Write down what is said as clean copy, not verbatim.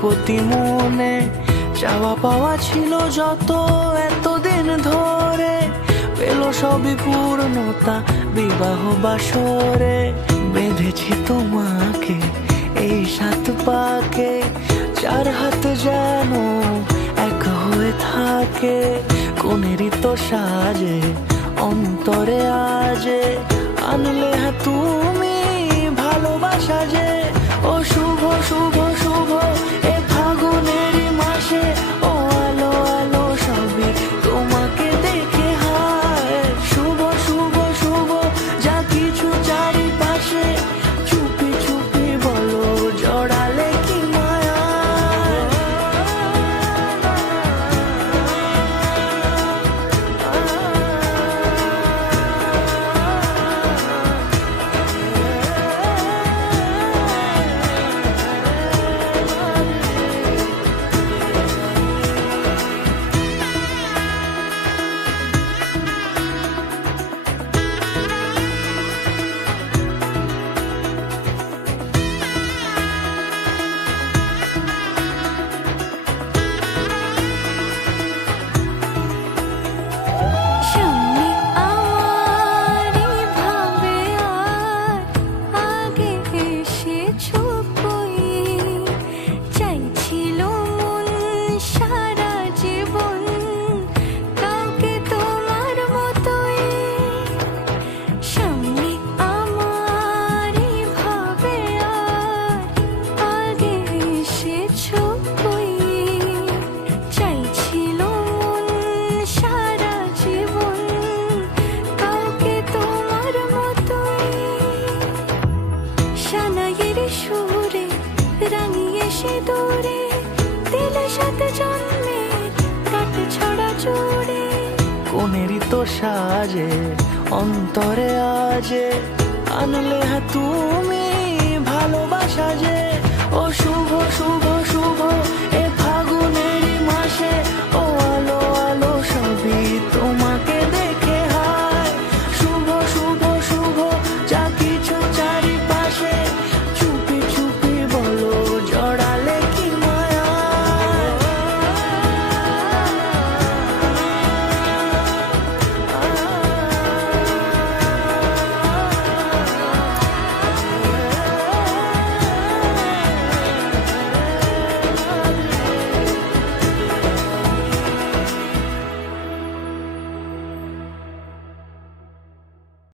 প্রতি মনে চাওয়া পাওয়া ছিল যত এতদিন ধরে, পেল সবই পূর্ণতা বিবাহ বাসরে। বেঁধেছি তোমাকে এই 7 পাকে, 4 হাত যেন এক হয়ে থাকে। কোনেরই তো সাজে অন্তরে আজে আনলে হ্যাঁ তুমি ভালোবাসা যে। ও শুভ শুভ শুভ এ ফাগুনেরই মাসে, ও আলো আলো সবই তোমাকে দেখে হায়। শুভ শুভ শুভ যা কিছু চারিপাশে, চুপি চুপি বলো জড়ালে কি মায়া। রাঙিয়ে সে দূরে দিলে 7 জন্মের কাট ছড়া জোড়ে। কোনেরই তো সাজে অন্তরে আজে আনলে হ্যাঁ তুমি ভালোবাসা যে। ও শুভ শুভ